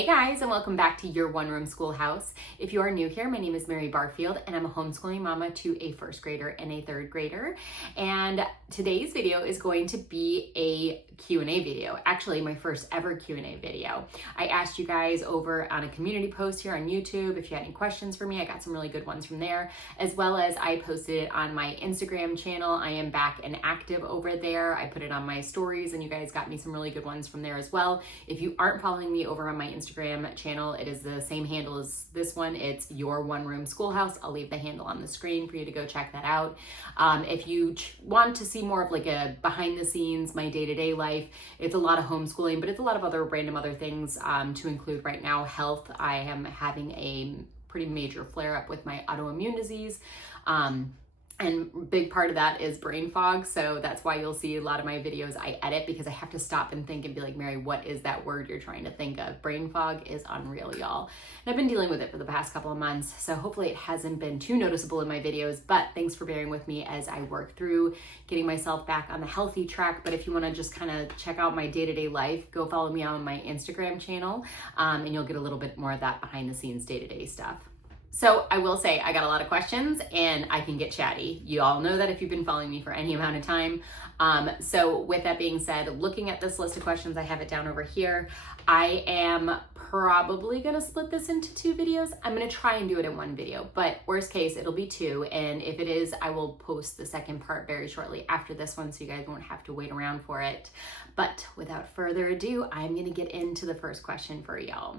Hey guys, and welcome back to your one room schoolhouse. If you are new here, my name is Mary Barfield and I'm a homeschooling mama to a first grader and a third grader. And today's video is going to be a Q&A video, actually my first ever Q&A video. I asked you guys over on a community post here on YouTube if you had any questions for me. I got some really good ones from there, as well as I posted it on my Instagram channel. I am back and active over there. I put it on my stories and you guys got me some really good ones from there as well. If you aren't following me over on my Instagram channel, it is the same handle as this one. It's your one room schoolhouse. I'll leave the handle on the screen for you to go check that out. If you want to see more of like a behind the scenes, my day-to-day life, it's a lot of homeschooling, but it's a lot of other random other things to include right now. Health, I am having a pretty major flare up with my autoimmune disease. And big part of that is brain fog. So that's why you'll see a lot of my videos I edit, because I have to stop and think and be like, Mary, what is that word you're trying to think of? Brain fog is unreal, y'all. And I've been dealing with it for the past couple of months. So hopefully it hasn't been too noticeable in my videos, but thanks for bearing with me as I work through getting myself back on the healthy track. But if you want to just kind of check out my day-to-day life, go follow me on my Instagram channel and you'll get a little bit more of that behind the scenes day-to-day stuff. So I will say I got a lot of questions and I can get chatty. You all know that if you've been following me for any amount of time. So with that being said, looking at this list of questions, I have it down over here. I am probably gonna split this into two videos. I'm gonna try and do it in one video, but worst case, it'll be two. And if it is, I will post the second part very shortly after this one so you guys won't have to wait around for it. But without further ado, I'm gonna get into the first question for y'all.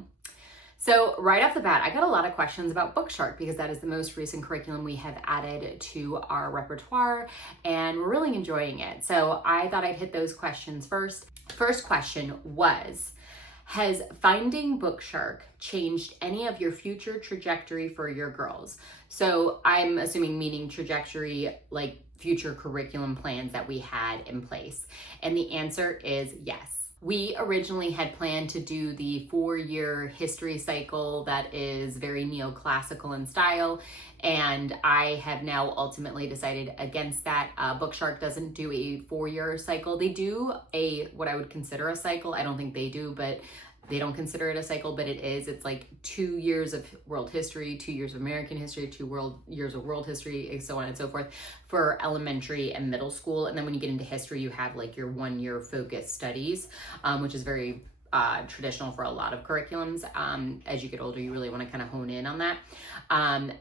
So right off the bat, I got a lot of questions about BookShark because that is the most recent curriculum we have added to our repertoire and we're really enjoying it. So I thought I'd hit those questions first. First question was, has finding BookShark changed any of your future trajectory for your girls? So I'm assuming meaning trajectory like future curriculum plans that we had in place. And the answer is yes. We originally had planned to do the 4-year history cycle that is very neoclassical in style, and I have now ultimately decided against that. BookShark doesn't do a 4-year cycle. They do what I would consider a cycle. I don't think they do, but they don't consider it a cycle, but it is. It's like 2 years of world history, 2 years of American history, 2 years of world history, and so on and so forth for elementary and middle school. And then when you get into history, you have like your 1-year focused studies, which is very traditional for a lot of curriculums. As you get older, you really want to kind of hone in on that.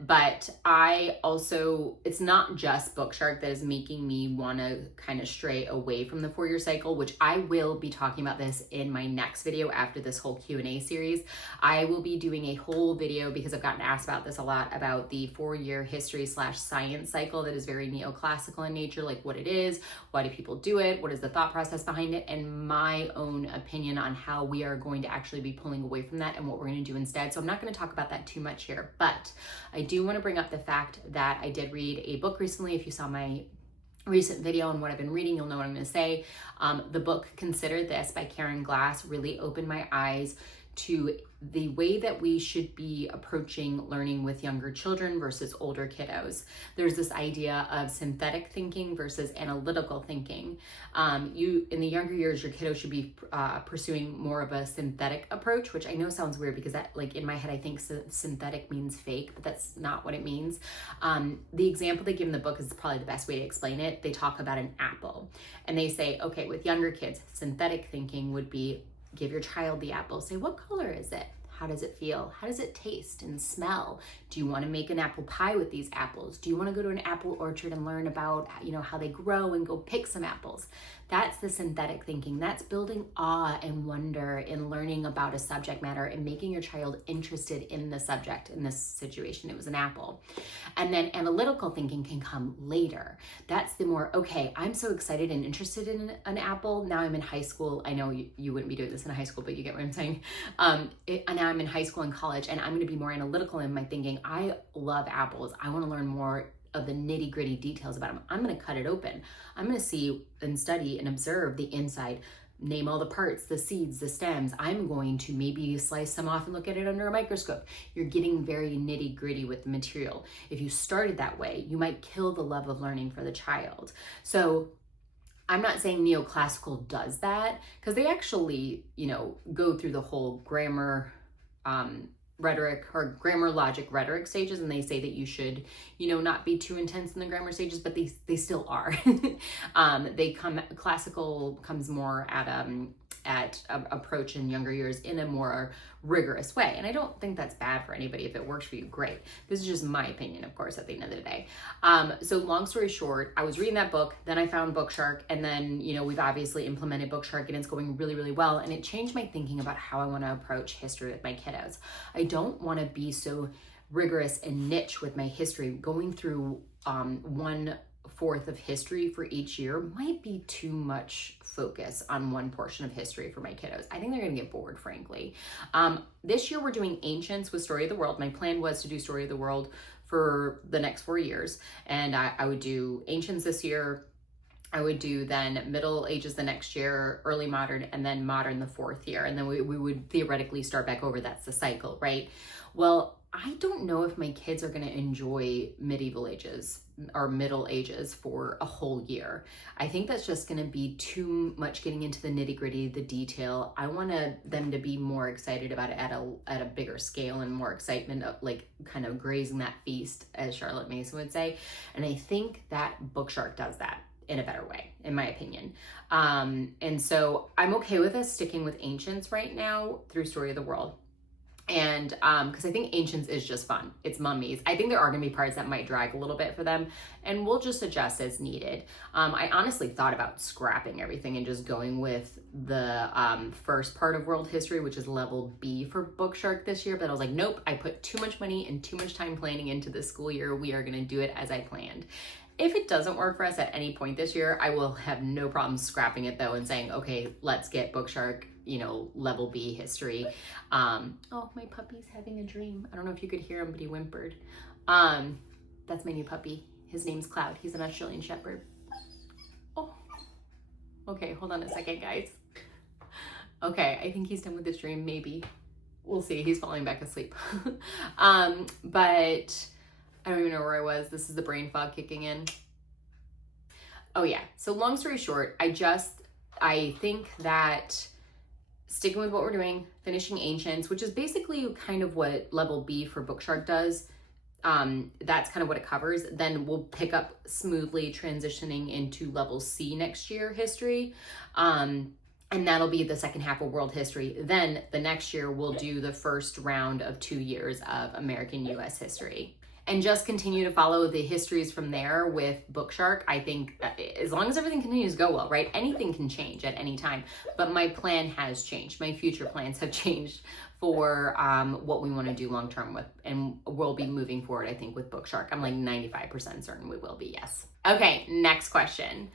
But I also, it's not just BookShark that is making me want to kind of stray away from the 4-year cycle, which I will be talking about this in my next video after this whole Q&A series. I will be doing a whole video because I've gotten asked about this a lot, about the 4-year history / science cycle that is very neoclassical in nature, like what it is, why do people do it, what is the thought process behind it, and my own opinion on how we are going to actually be pulling away from that and what we're going to do instead. So I'm not going to talk about that too much here, but I do want to bring up the fact that I did read a book recently. If you saw my recent video and what I've been reading, you'll know what I'm going to say. The book Consider This by Karen Glass really opened my eyes to the way that we should be approaching learning with younger children versus older kiddos. There's this idea of synthetic thinking versus analytical thinking. In the younger years, your kiddo should be pursuing more of a synthetic approach, which I know sounds weird because that, like in my head, I think synthetic means fake, but that's not what it means. The example they give in the book is probably the best way to explain it. They talk about an apple and they say, okay, with younger kids, synthetic thinking would be give your child the apple, say, what color is it? How does it feel? How does it taste and smell? Do you want to make an apple pie with these apples? Do you want to go to an apple orchard and learn about, how they grow and go pick some apples? That's the synthetic thinking. That's building awe and wonder in learning about a subject matter and making your child interested in the subject. In this situation, it was an apple. And then analytical thinking can come later. That's the more, okay, I'm so excited and interested in an apple. Now I'm in high school. I know you wouldn't be doing this in high school, but you get what I'm saying. Now I'm in high school and college, and I'm going to be more analytical in my thinking. I love apples. I want to learn more of the nitty gritty details about them. I'm going to cut it open. I'm going to see and study and observe the inside, name all the parts, the seeds, the stems. I'm going to maybe slice some off and look at it under a microscope. You're getting very nitty gritty with the material. If you started that way, you might kill the love of learning for the child. So I'm not saying neoclassical does that, because they actually, go through the whole grammar rhetoric or grammar, logic, rhetoric stages, and they say that you should, not be too intense in the grammar stages, but they still are. Classical comes more at approach in younger years in a more rigorous way. And I don't think that's bad for anybody. If it works for you, great. This is just my opinion, of course, at the end of the day. So long story short, I was reading that book, then I found BookShark, and then, we've obviously implemented BookShark and it's going really, really well. And it changed my thinking about how I want to approach history with my kiddos. I don't want to be so rigorous and niche with my history. Going through 1/4 of history for each year might be too much focus on one portion of history for my kiddos. I think they're going to get bored, frankly. This year we're doing Ancients with Story of the World. My plan was to do Story of the World for the next 4 years, and I would do Ancients this year. I would do then Middle Ages the next year, Early Modern, and then Modern the 4th year. And then we would theoretically start back over. That's the cycle, right? Well, I don't know if my kids are going to enjoy medieval ages or Middle Ages for a whole year. I think that's just going to be too much getting into the nitty gritty, the detail. I want them to be more excited about it at a bigger scale and more excitement of like kind of grazing that feast, as Charlotte Mason would say. And I think that BookShark does that in a better way, in my opinion. And so I'm okay with us sticking with Ancients right now through Story of the World. And because I think Ancients is just fun. It's mummies. I think there are going to be parts that might drag a little bit for them, and we'll just adjust as needed. I honestly thought about scrapping everything and just going with the first part of world history, which is level B for BookShark this year. But I was like, nope, I put too much money and too much time planning into this school year. We are going to do it as I planned. If it doesn't work for us at any point this year, I will have no problem scrapping it though and saying, okay, let's get BookShark, level B history. Oh, my puppy's having a dream. I don't know if you could hear him, but he whimpered. That's my new puppy. His name's Cloud. He's an Australian Shepherd. Oh, okay, hold on a second, guys. Okay, I think he's done with his dream, maybe. We'll see, he's falling back asleep. But I don't even know where I was. This is the brain fog kicking in. Oh yeah, so long story short, I think that sticking with what we're doing, finishing Ancients, which is basically kind of what level B for BookShark does. That's kind of what it covers. Then we'll pick up smoothly transitioning into level C next year, history. And that'll be the second half of world history. Then the next year we'll do the first round of 2 years of American US history. And just continue to follow the histories from there with BookShark. I think as long as everything continues to go well, right? Anything can change at any time, but my plan has changed. My future plans have changed for what we want to do long-term with, and we'll be moving forward, I think, with BookShark. I'm like 95% certain we will be, yes. Okay, next question.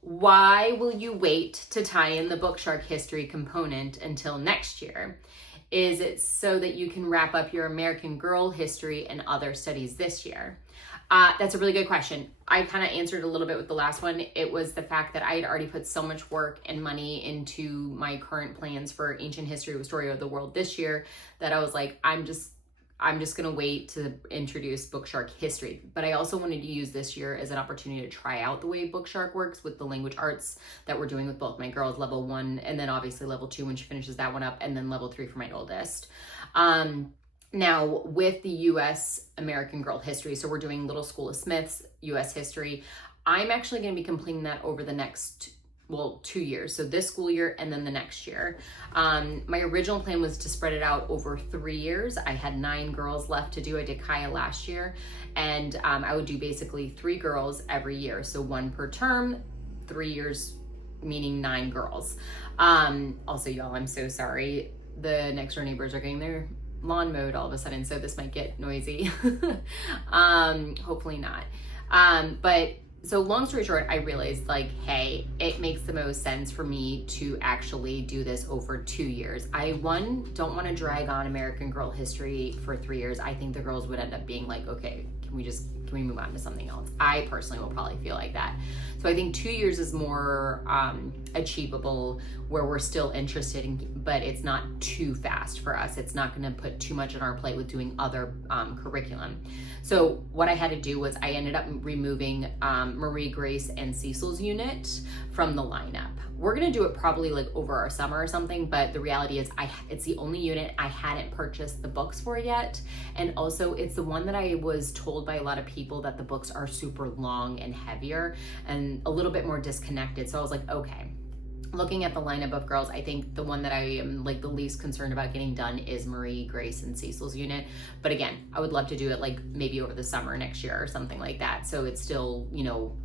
Why will you wait to tie in the BookShark history component until next year? Is it so that you can wrap up your American Girl history and other studies this year? That's a really good question. I kind of answered a little bit with the last one. It was the fact that I had already put so much work and money into my current plans for Ancient History with Story of the World this year that I was like, I'm just going to wait to introduce BookShark history. But I also wanted to use this year as an opportunity to try out the way BookShark works with the language arts that we're doing with both my girls, level 1, and then obviously level 2 when she finishes that one up, and then level 3 for my oldest. Now with the US American Girl history, so we're doing Little School of Smiths, US history. I'm actually going to be completing that over the next 2 years. So this school year and then the next year. My original plan was to spread it out over 3 years. I had 9 girls left to do. I did Kaya last year, and I would do basically 3 girls every year. So 1 per term, 3 years, meaning 9 girls. Also, y'all, I'm so sorry. The next door neighbors are getting their lawn mowed all of a sudden, so this might get noisy. Hopefully not. But so long story short, I realized like, hey, it makes the most sense for me to actually do this over 2 years. I don't want to drag on American Girl history for 3 years. I think the girls would end up being like, okay, can we just can we move on to something else? I personally will probably feel like that. So I think 2 years is more achievable, where we're still interested in, but it's not too fast for us. It's not going to put too much on our plate with doing other curriculum. So what I had to do was I ended up removing Marie, Grace, and Cecil's unit from the lineup. We're going to do it probably like over our summer or something, but the reality is it's the only unit I hadn't purchased the books for yet. And also it's the one that I was told by a lot of people that the books are super long and heavier and a little bit more disconnected. So I was like, okay. Looking at the lineup of girls, I think the one that I am like the least concerned about getting done is Marie, Grace, and Cecil's unit. But again, I would love to do it like maybe over the summer next year or something like that. So it's still, you know,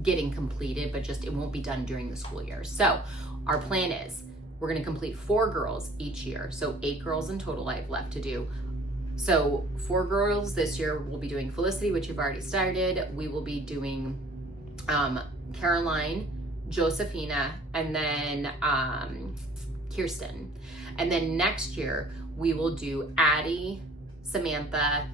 getting completed, but just it won't be done during the school year. So our plan is we're going to complete 4 girls each year. So 8 girls in total I have left to do. So 4 girls this year. We'll be doing Felicity, which you've already started. We will be doing Caroline, Josephina, and then Kirsten. And then next year we will do Addie, Samantha,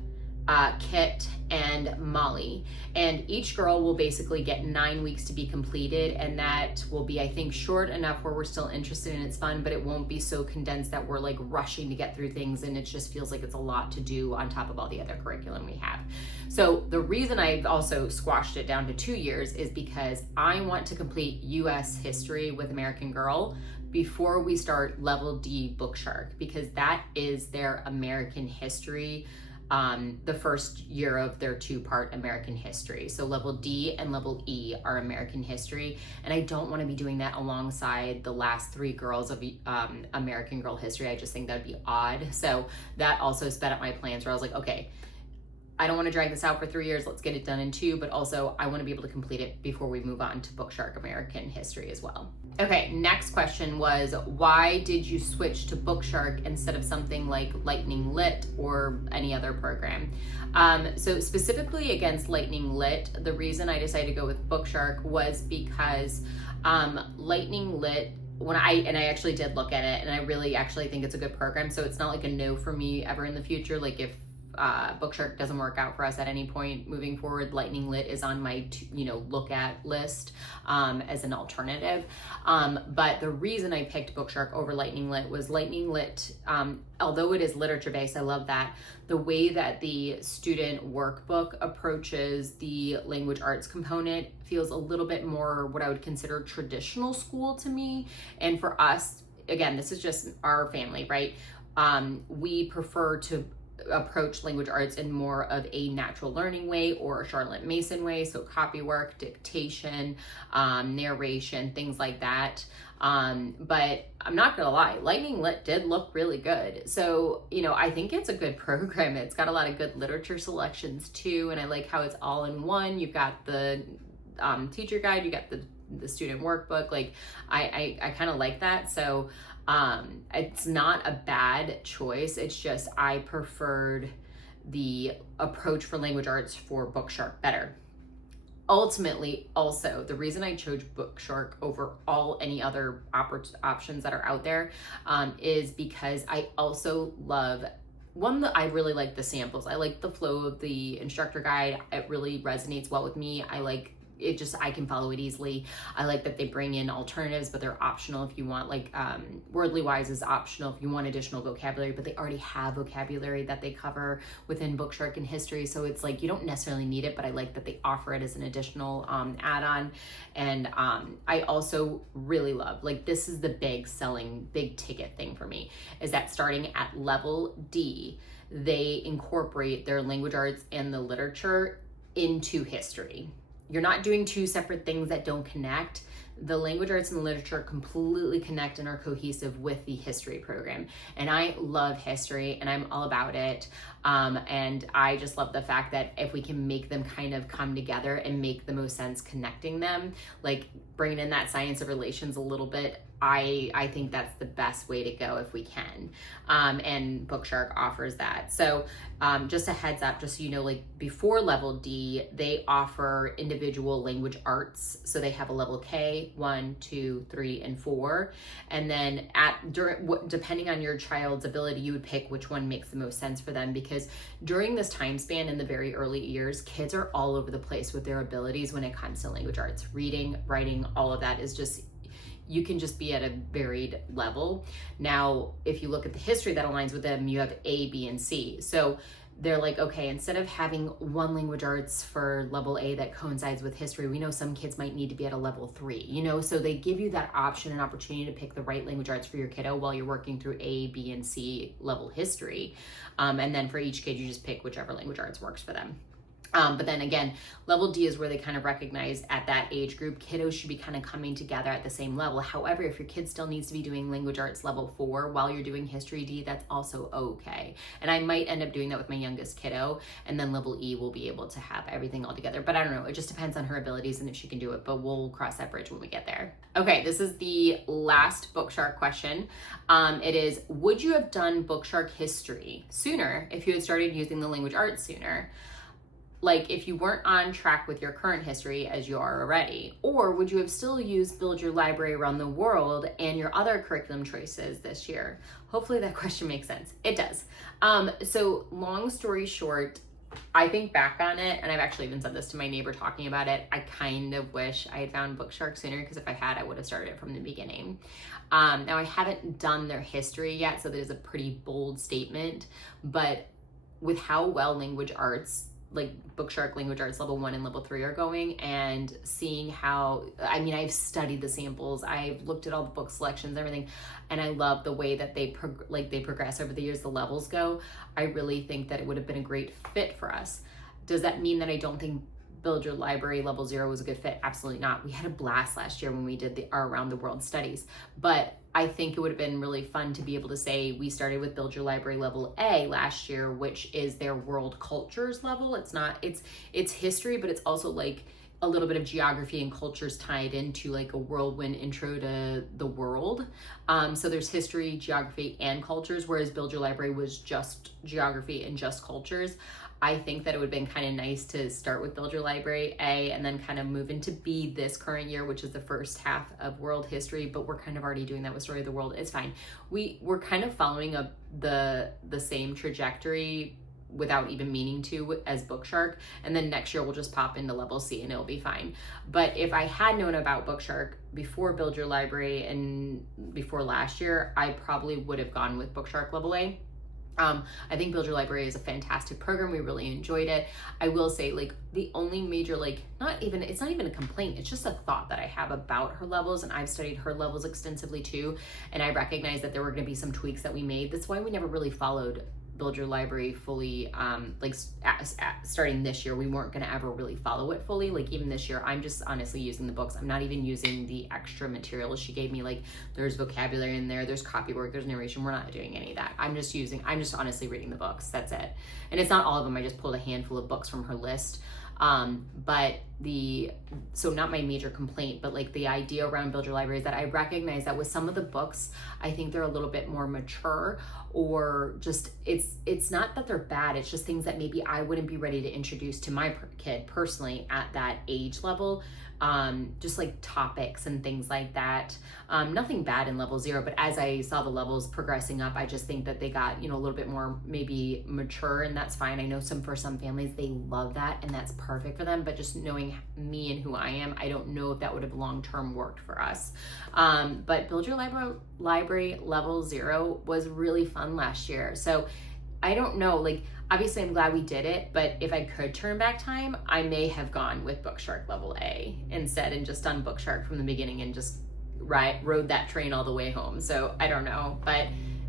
Kit, and Molly. And each girl will basically get 9 weeks to be completed, and that will be, I think, short enough where we're still interested and it's fun, but it won't be so condensed that we're like rushing to get through things and it just feels like it's a lot to do on top of all the other curriculum we have. So the reason I've also squashed it down to 2 years is because I want to complete US history with American Girl before we start level D BookShark, because that is their American history, the first year of their 2-part American history. So level D and level E are American history. And I don't want to be doing that alongside the last 3 girls of American Girl history. I just think that'd be odd. So that also sped up my plans, where I was like, okay, I don't want to drag this out for 3 years. Let's get it done in 2, but also I want to be able to complete it before we move on to BookShark American History as well. Okay, next question was, why did you switch to BookShark instead of something like Lightning Lit or any other program? So specifically against Lightning Lit, the reason I decided to go with BookShark was because Lightning Lit, I actually did look at it, and I really actually think it's a good program. So it's not like a no for me ever in the future. Like if BookShark doesn't work out for us at any point moving forward, Lightning Lit is on my look at list as an alternative. But the reason I picked BookShark over Lightning Lit was Lightning Lit, although it is literature based, I love that. The way that the student workbook approaches the language arts component feels a little bit more what I would consider traditional school to me. And for us, again, this is just our family, right? We prefer to approach language arts in more of a natural learning way or a Charlotte Mason way. So copy work, dictation, narration, things like that. But I'm not gonna lie, Lightning Lit did look really good. So, I think it's a good program. It's got a lot of good literature selections too. And I like how it's all in one. You've got the teacher guide, you got the student workbook. Like I kind of like that. So it's not a bad choice. It's just I preferred the approach for language arts for BookShark better. Ultimately, also, the reason I chose BookShark over any other options that are out there is because I also love, that I really like the samples. I like the flow of the instructor guide. It really resonates well with me. I like it, I can follow it easily. I like that they bring in alternatives, but they're optional if you want, like Wordly Wise is optional if you want additional vocabulary, but they already have vocabulary that they cover within BookShark and history. So it's like, you don't necessarily need it, but I like that they offer it as an additional add-on. And I also really love, like, this is the big ticket thing for me, is that starting at level D, they incorporate their language arts and the literature into history. You're not doing 2 separate things that don't connect. The language arts and the literature completely connect and are cohesive with the history program. And I love history and I'm all about it. And I just love the fact that if we can make them kind of come together and make the most sense connecting them, like bringing in that science of relations a little bit, I think that's the best way to go if we can. And BookShark offers that. So just a heads up, just so you know, like before level D, they offer individual language arts. So they have a level K, A, 1, 2, 3, and 4. And then depending on your child's ability, you would pick which one makes the most sense for them, because during this time span in the very early years, kids are all over the place with their abilities when it comes to language arts. Reading, writing, all of that is just, you can just be at a varied level. Now, if you look at the history that aligns with them, you have A, B, and C. So they're like, okay, instead of having one language arts for level A that coincides with history, we know some kids might need to be at a level 3, you know? So they give you that option and opportunity to pick the right language arts for your kiddo while you're working through A, B, and C level history. And then for each kid, you just pick whichever language arts works for them. But then again, level D is where they kind of recognize at that age group, kiddos should be kind of coming together at the same level. However, if your kid still needs to be doing language arts level 4 while you're doing history D, that's also okay. And I might end up doing that with my youngest kiddo, and then level E will be able to have everything all together. But I don't know, it just depends on her abilities and if she can do it, but we'll cross that bridge when we get there. Okay, this is the last BookShark question. It is, would you have done BookShark history sooner if you had started using the language arts sooner? Like if you weren't on track with your current history as you are already, or would you have still used Build Your Library Around the World and your other curriculum choices this year? Hopefully that question makes sense. It does. So long story short, I think back on it, and I've actually even said this to my neighbor talking about it, I kind of wish I had found BookShark sooner, because if I had, I would have started it from the beginning. Now I haven't done their history yet, so there's a pretty bold statement, but with how well language arts, like BookShark language arts level 1 and level 3 are going, and seeing how, I mean, I've studied the samples, I've looked at all the book selections, everything, and I love the way that they progress over the years, the levels go. I really think that it would have been a great fit for us. Does that mean that I don't think Build Your Library level 0 was a good fit? Absolutely not. We had a blast last year when we did our Around the World studies, but I think it would have been really fun to be able to say we started with Build Your Library level A last year, which is their world cultures level. It's history, but it's also like a little bit of geography and cultures tied into like a whirlwind intro to the world. So there's history, geography, and cultures, whereas Build Your Library was just geography and just cultures. I think that it would have been kind of nice to start with Build Your Library A and then kind of move into B this current year, which is the first half of world history, but we're kind of already doing that with Story of the World. It's fine. We're kind of following the same trajectory without even meaning to as BookShark, and then next year we'll just pop into level C and it'll be fine. But if I had known about BookShark before Build Your Library and before last year, I probably would have gone with BookShark level A. I think Build Your Library is a fantastic program. We really enjoyed it. I will say, like, the only major, like, it's not even a complaint. It's just a thought that I have about her levels, and I've studied her levels extensively too. And I recognize that there were going to be some tweaks that we made. That's why we never really followed Build Your Library fully, starting this year. We weren't going to ever really follow it fully. Like even this year, I'm just honestly using the books. I'm not even using the extra materials she gave me. Like there's vocabulary in there, there's copywork, there's narration. We're not doing any of that. I'm just honestly reading the books. That's it. And it's not all of them. I just pulled a handful of books from her list. So not my major complaint, but like the idea around Build Your Library is that I recognize that with some of the books, I think they're a little bit more mature, or just, it's not that they're bad. It's just things that maybe I wouldn't be ready to introduce to my kid personally at that age level. Just like topics and things like that. Nothing bad in level 0, but as I saw the levels progressing up, I just think that they got, a little bit more maybe mature, and that's fine. I know for some families, they love that and that's perfect for them, but just knowing me and who I am, I don't know if that would have long-term worked for us. But Build Your Library level 0 was really fun last year. So I don't know, like, obviously I'm glad we did it, but if I could turn back time, I may have gone with BookShark level A instead and just done BookShark from the beginning and just rode that train all the way home. So I don't know, but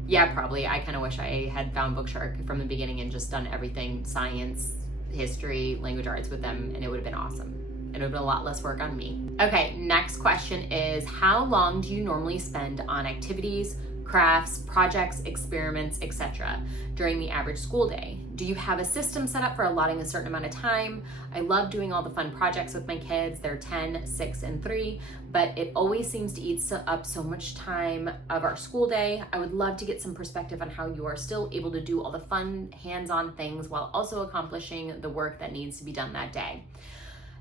yeah, probably. I kind of wish I had found BookShark from the beginning and just done everything, science, history, language arts with them, and it would have been awesome. And it would have been a lot less work on me. Okay, next question is, how long do you normally spend on activities, crafts, projects, experiments, etc. during the average school day? Do you have a system set up for allotting a certain amount of time? I love doing all the fun projects with my kids. They're 10, 6, and 3, but it always seems to eat up so much time of our school day. I would love to get some perspective on how you are still able to do all the fun hands-on things while also accomplishing the work that needs to be done that day.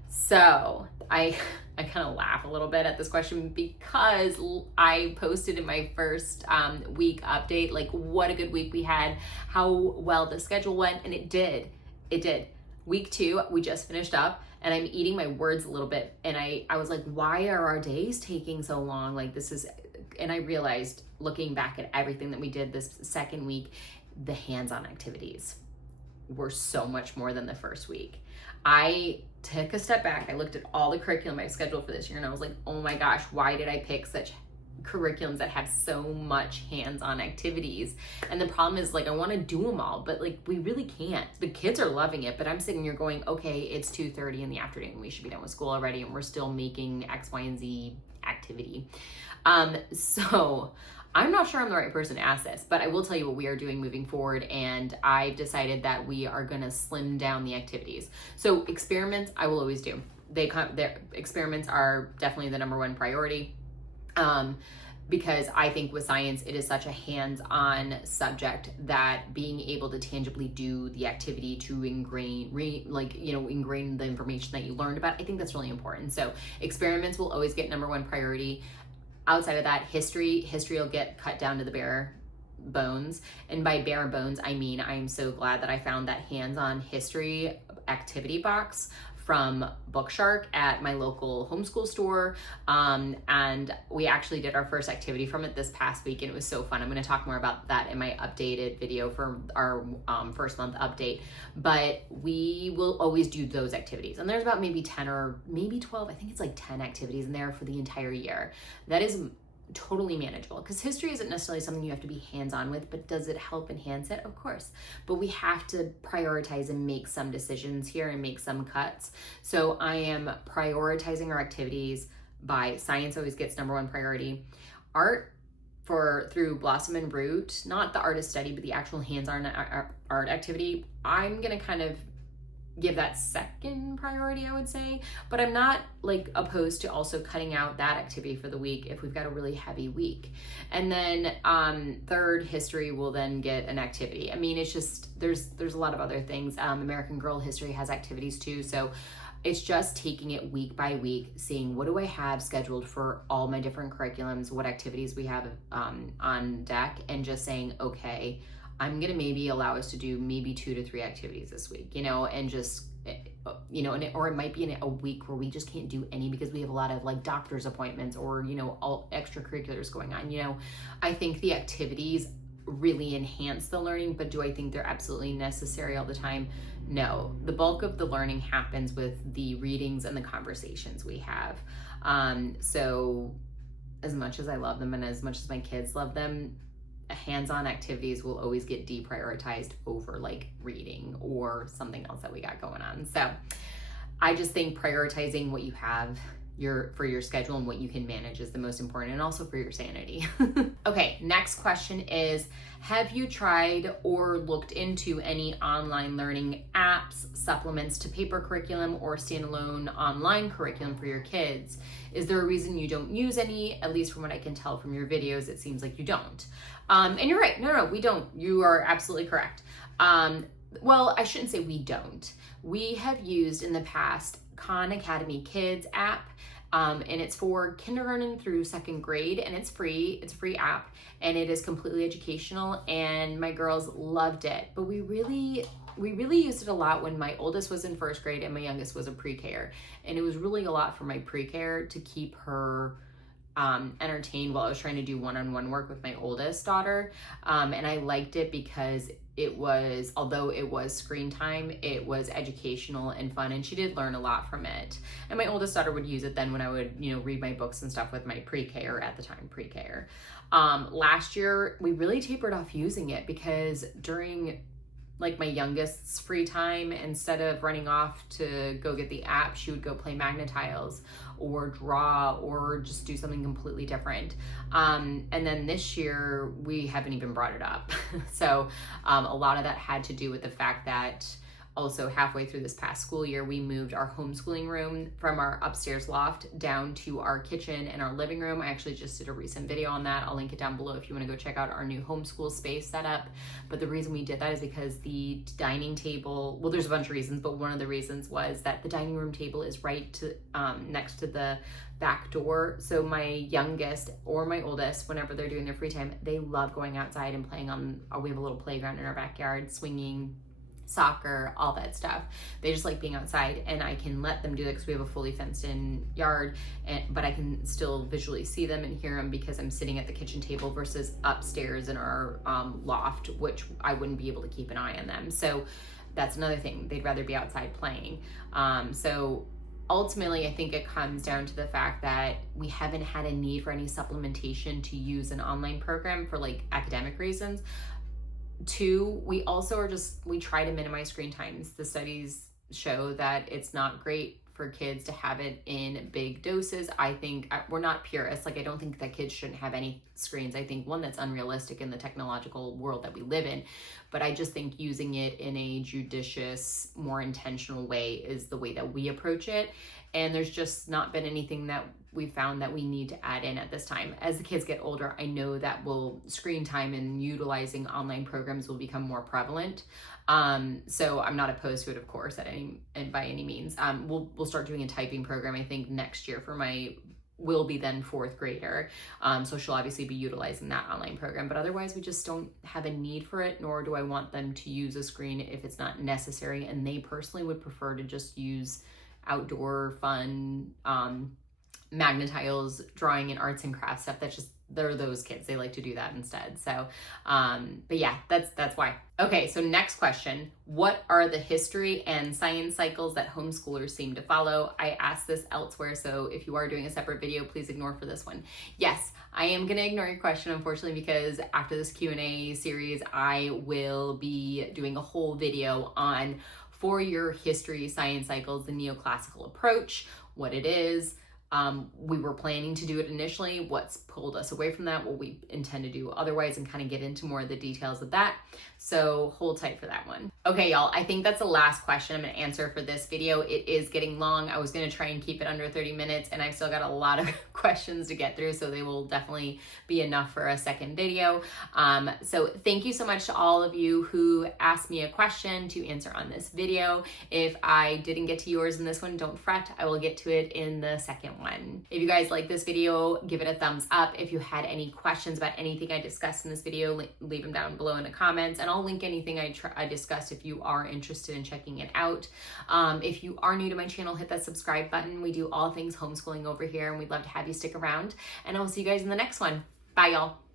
So I kind of laugh a little bit at this question because I posted in my first week update, like what a good week we had, how well the schedule went, and it did. Week 2, we just finished up, and I'm eating my words a little bit, and I was like, why are our days taking so long? Like this is, and I realized looking back at everything that we did this second week, the hands-on activities were so much more than the first week. I took a step back. I looked at all the curriculum I scheduled for this year, and I was like, oh my gosh, why did I pick such curriculums that have so much hands-on activities? And the problem is, like, I want to do them all, but like we really can't. The kids are loving it, but I'm sitting here going, okay, it's 2:30 in the afternoon. We should be done with school already, and we're still making X, Y, and Z activity. So I'm not sure I'm the right person to ask this, but I will tell you what we are doing moving forward, and I've decided that we are going to slim down the activities. So experiments, I will always do. Their experiments are definitely the number one priority, because I think with science, it is such a hands-on subject that being able to tangibly do the activity to ingrain the information that you learned about, I think that's really important. So experiments will always get number one priority. Outside of that, history will get cut down to the bare bones. And by bare bones, I mean, I'm so glad that I found that hands-on history activity box from BookShark at my local homeschool store. And we actually did our first activity from it this past week, and it was so fun. I'm going to talk more about that in my updated video for our first month update. But we will always do those activities. And there's about maybe 10 or maybe 12, I think it's like 10 activities in there for the entire year. That is totally manageable, because history isn't necessarily something you have to be hands-on with, but does it help enhance it? Of course. But we have to prioritize and make some decisions here and make some cuts. So I am prioritizing our activities by science always gets number one priority. Art through Blossom and Root, not the artist study, but the actual hands-on art activity, I'm gonna kind of give that second priority, I would say, but I'm not like opposed to also cutting out that activity for the week if we've got a really heavy week. And then third, history will then get an activity. I mean, it's just, there's a lot of other things. American Girl History has activities too. So it's just taking it week by week, seeing what do I have scheduled for all my different curriculums, what activities we have on deck, and just saying, okay, I'm gonna maybe allow us to do maybe 2 to 3 activities this week, and just, or it might be in a week where we just can't do any because we have a lot of like doctor's appointments or, all extracurriculars going on. I think the activities really enhance the learning, but do I think they're absolutely necessary all the time? No. The bulk of the learning happens with the readings and the conversations we have. So as much as I love them and as much as my kids love them, hands-on activities will always get deprioritized over like reading or something else that we got going on. So I just think prioritizing what you have for your schedule and what you can manage is the most important, and also for your sanity. Okay, next question is, have you tried or looked into any online learning apps, supplements to paper curriculum, or standalone online curriculum for your kids? Is there a reason you don't use any? At least from what I can tell from your videos, it seems like you don't. And you're right, no, we don't. You are absolutely correct. Well, I shouldn't say we don't. We have used in the past Khan Academy Kids app, and it's for kindergarten through 2nd grade, and it's free. It's a free app, and it is completely educational, and my girls loved it. But we really used it a lot when my oldest was in 1st grade and my youngest was a pre-K, and it was really a lot for my pre-K to keep her entertained while I was trying to do one-on-one work with my oldest daughter. And I liked it because although it was screen time, it was educational and fun, and she did learn a lot from it. And my oldest daughter would use it then when I would, read my books and stuff with my pre-K, or at the time pre-K. Last year, we really tapered off using it because during like my youngest's free time, instead of running off to go get the app, she would go play Magnetiles or draw or just do something completely different. And then this year we haven't even brought it up. So a lot of that had to do with the fact that Also, halfway through this past school year, we moved our homeschooling room from our upstairs loft down to our kitchen and our living room. I actually just did a recent video on that. I'll link it down below if you want to go check out our new homeschool space setup. But the reason we did that is because the dining table, well, there's a bunch of reasons, but one of the reasons was that the dining room table is right to next to the back door. So my youngest or my oldest, whenever they're doing their free time, they love going outside and playing on, we have a little playground in our backyard, swinging, soccer, all that stuff. They just like being outside, and I can let them do that because we have a fully fenced in yard, but I can still visually see them and hear them because I'm sitting at the kitchen table versus upstairs in our loft, which I wouldn't be able to keep an eye on them. So that's another thing. They'd rather be outside playing. So ultimately, I think it comes down to the fact that we haven't had a need for any supplementation to use an online program for like academic reasons. Two, we also we try to minimize screen times. The studies show that it's not great for kids to have it in big doses. I think we're not purists. Like, I don't think that kids shouldn't have any screens. I think, one, that's unrealistic in the technological world that we live in. But I just think using it in a judicious, more intentional way is the way that we approach it. And there's just not been anything that we found that we need to add in at this time. As the kids get older, I know that screen time and utilizing online programs will become more prevalent. So I'm not opposed to it, of course, by any means. We'll start doing a typing program, I think, next year for will be then fourth grader. So she'll obviously be utilizing that online program, but otherwise we just don't have a need for it, nor do I want them to use a screen if it's not necessary. And they personally would prefer to just use outdoor fun, magnetiles, drawing and arts and crafts stuff. They're those kids. They like to do that instead. So, but yeah, that's why. Okay, so next question. What are the history and science cycles that homeschoolers seem to follow? I asked this elsewhere, so if you are doing a separate video, please ignore for this one. Yes, I am gonna ignore your question, unfortunately, because after this Q&A series, I will be doing a whole video on 4-year history science cycles, the neoclassical approach, what it is. We were planning to do it initially. What's pulled us away from that, what we intend to do otherwise, and kind of get into more of the details of that. So hold tight for that one. Okay, y'all, I think that's the last question I'm gonna answer for this video. It is getting long. I was gonna try and keep it under 30 minutes, and I've still got a lot of questions to get through, so they will definitely be enough for a second video. So thank you so much to all of you who asked me a question to answer on this video. If I didn't get to yours in this one, don't fret. I will get to it in the second one. If you guys like this video, give it a thumbs up. If you had any questions about anything I discussed in this video, leave them down below in the comments, and I'll link anything I discussed if you are interested in checking it out. If you are new to my channel, hit that subscribe button. We do all things homeschooling over here, and we'd love to have you stick around, and I'll see you guys in the next one. Bye, y'all.